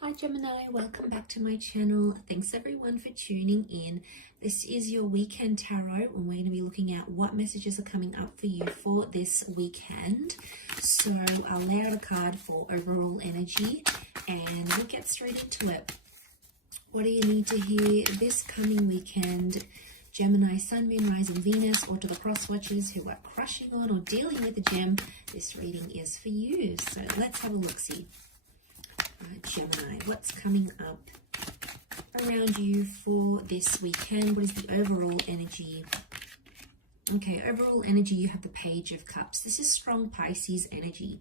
Hi Gemini, welcome back to my channel. Thanks everyone for tuning in. This is your weekend tarot and we're going to be looking at what messages are coming up for you for this weekend. So I'll lay out a card for overall energy and we'll get straight into it. What do you need to hear this coming weekend? Gemini, Sun, Moon, Rising, Venus, or to the cross watchers who are crushing on or dealing with the gem, this reading is for you. So let's have a look-see. Gemini, what's coming up around you for this weekend? What is the overall energy? Okay, overall energy, you have the Page of Cups. This is strong Pisces energy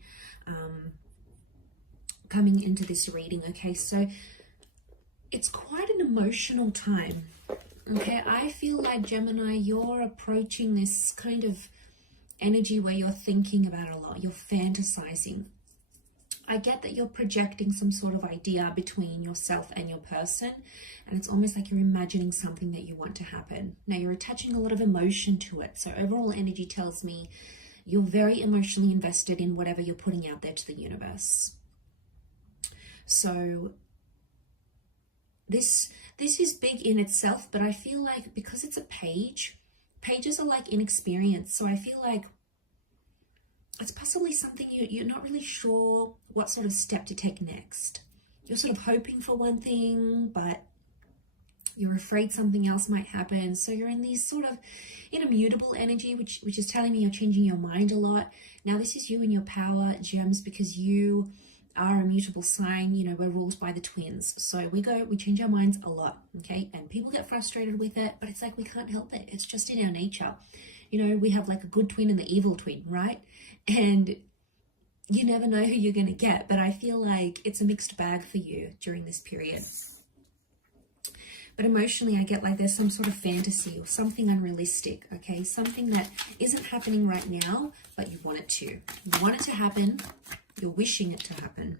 coming into this reading, okay? So it's quite an emotional time, okay? I feel like, Gemini, you're approaching this kind of energy where you're thinking about it a lot. You're fantasizing. I get that you're projecting some sort of idea between yourself and your person, and it's almost like you're imagining something that you want to happen. Now, you're attaching a lot of emotion to it. So overall energy tells me you're very emotionally invested in whatever you're putting out there to the universe. So this is big in itself, but I feel like because it's a page, pages are like inexperienced. So I feel like it's possibly something you're not really sure what sort of step to take next. You're sort of hoping for one thing, but you're afraid something else might happen. So you're in these sort of in a mutable energy, which is telling me you're changing your mind a lot. Now, this is you and your power, gems, because you are a mutable sign. You know, we're ruled by the twins. So we change our minds a lot, okay? And people get frustrated with it, but it's like we can't help it. It's just in our nature. You know, we have like a good twin and the evil twin, right? And you never know who you're going to get, but I feel like it's a mixed bag for you during this period. But emotionally, I get like there's some sort of fantasy or something unrealistic, okay? Something that isn't happening right now, but you want it to. You want it to happen. You're wishing it to happen.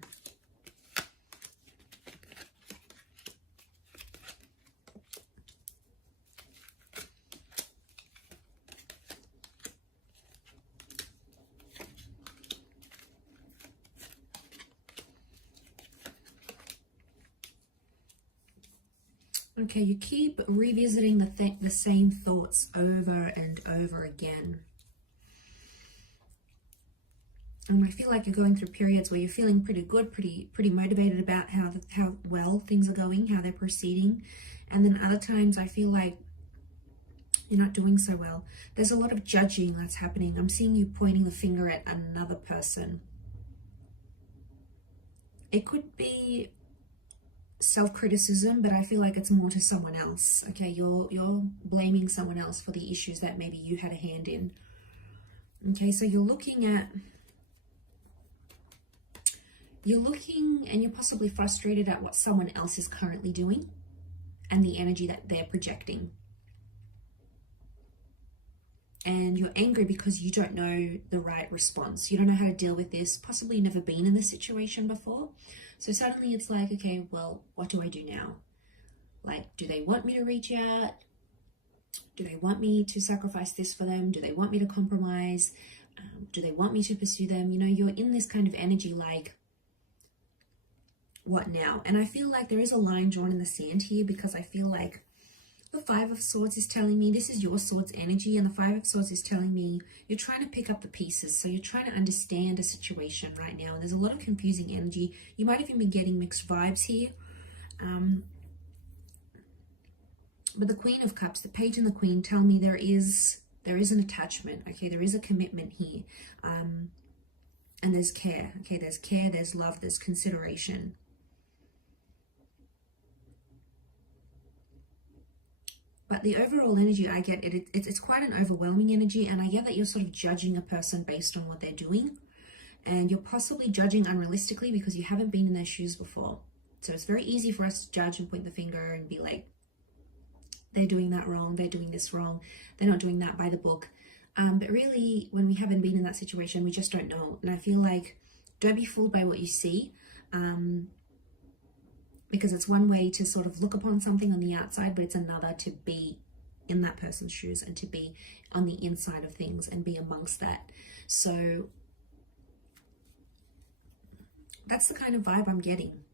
Okay, you keep revisiting the same thoughts over and over again. And I feel like you're going through periods where you're feeling pretty good, pretty motivated about how well things are going, how they're proceeding. And then other times I feel like you're not doing so well. There's a lot of judging that's happening. I'm seeing you pointing the finger at another person. It could be self-criticism, but I feel like it's more to someone else. Okay, you're blaming someone else for the issues that maybe you had a hand in. Okay, so you're looking and you're possibly frustrated at what someone else is currently doing and the energy that they're projecting. And you're angry because you don't know the right response. You don't know how to deal with this. Possibly never been in this situation before. So suddenly it's like, okay, well, what do I do now? Like, do they want me to reach out? Do they want me to sacrifice this for them? Do they want me to compromise? Do they want me to pursue them? You know, you're in this kind of energy like, what now? And I feel like there is a line drawn in the sand here because I feel like the Five of Swords is telling me this is your Swords energy, and the Five of Swords is telling me you're trying to pick up the pieces. So you're trying to understand a situation right now, and there's a lot of confusing energy. You might even be getting mixed vibes here. But the Queen of Cups, the Page and the Queen tell me there is an attachment, okay? There is a commitment here. And there's care, okay? There's care, there's love, there's consideration. But the overall energy I get, it's quite an overwhelming energy, and I get that you're sort of judging a person based on what they're doing, and you're possibly judging unrealistically because you haven't been in their shoes before. So it's very easy for us to judge and point the finger and be like, they're doing that wrong, they're doing this wrong, they're not doing that by the book. But really, when we haven't been in that situation, we just don't know. And I feel like, don't be fooled by what you see. Because it's one way to sort of look upon something on the outside, but it's another to be in that person's shoes and to be on the inside of things and be amongst that. So that's the kind of vibe I'm getting.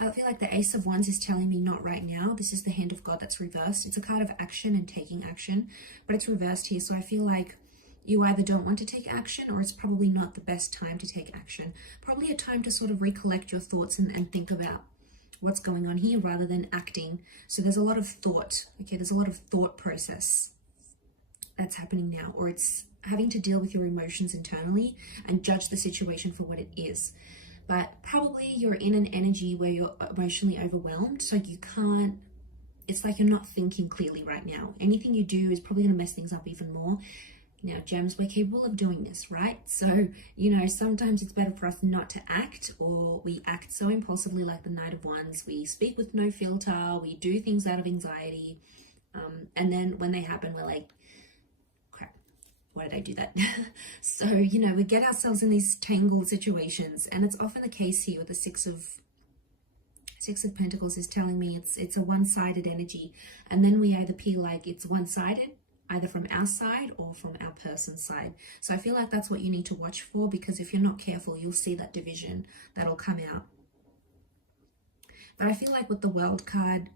I feel like the Ace of Wands is telling me not right now. This is the Hand of God that's reversed. It's a card of action and taking action, but it's reversed here. So I feel like you either don't want to take action, or it's probably not the best time to take action. Probably a time to sort of recollect your thoughts and think about what's going on here rather than acting. So there's a lot of thought, okay? There's a lot of thought process that's happening now, or it's having to deal with your emotions internally and judge the situation for what it is. But probably you're in an energy where you're emotionally overwhelmed, so you can't, it's like you're not thinking clearly right now. Anything you do is probably going to mess things up even more. Now, gems, we're capable of doing this, right? So, you know, sometimes it's better for us not to act, or we act so impulsively like the Knight of Wands. We speak with no filter, we do things out of anxiety, and then when they happen, we're like, crap, why did I do that? So, you know, we get ourselves in these tangled situations, and it's often the case here with the Six of Pentacles is telling me it's a one-sided energy, and then we either feel like it's one-sided, either from our side or from our person's side. So I feel like that's what you need to watch for, because if you're not careful, you'll see that division that'll come out. But I feel like with the World card,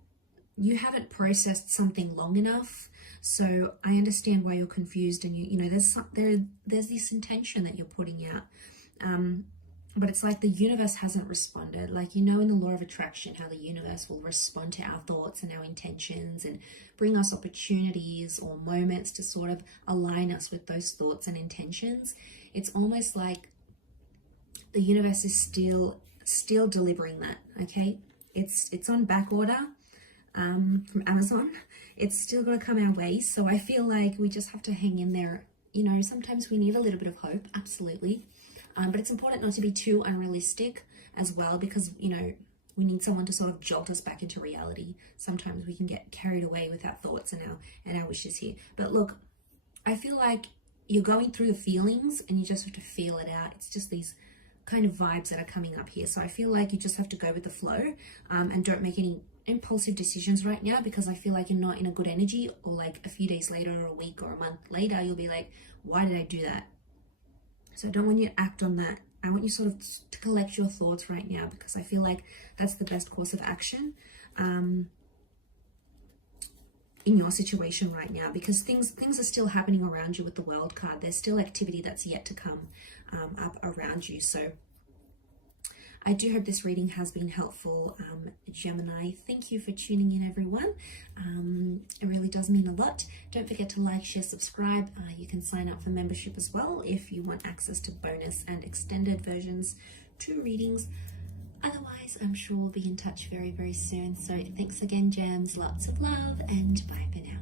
you haven't processed something long enough. So I understand why you're confused, and you know there's this intention that you're putting out. But it's like the universe hasn't responded. Like, you know, in the law of attraction, how the universe will respond to our thoughts and our intentions and bring us opportunities or moments to sort of align us with those thoughts and intentions. It's almost like the universe is still delivering that, okay? It's on back order from Amazon. It's still going to come our way. So I feel like we just have to hang in there. You know, sometimes we need a little bit of hope, absolutely. But it's important not to be too unrealistic as well, because, you know, we need someone to sort of jolt us back into reality. Sometimes we can get carried away with our thoughts and our wishes here. But look, I feel like you're going through the feelings and you just have to feel it out. It's just these kind of vibes that are coming up here. So I feel like you just have to go with the flow, and don't make any impulsive decisions right now, because I feel like you're not in a good energy, or like a few days later or a week or a month later, you'll be like, why did I do that? So I don't want you to act on that. I want you sort of to collect your thoughts right now, because I feel like that's the best course of action in your situation right now, because things are still happening around you with the World card. There's still activity that's yet to come up around you. So I do hope this reading has been helpful, Gemini. Thank you for tuning in, everyone. It really does mean a lot. Don't forget to like, share, subscribe. You can sign up for membership as well if you want access to bonus and extended versions to readings. Otherwise, I'm sure we'll be in touch very, very soon. So thanks again, gems. Lots of love, and bye for now.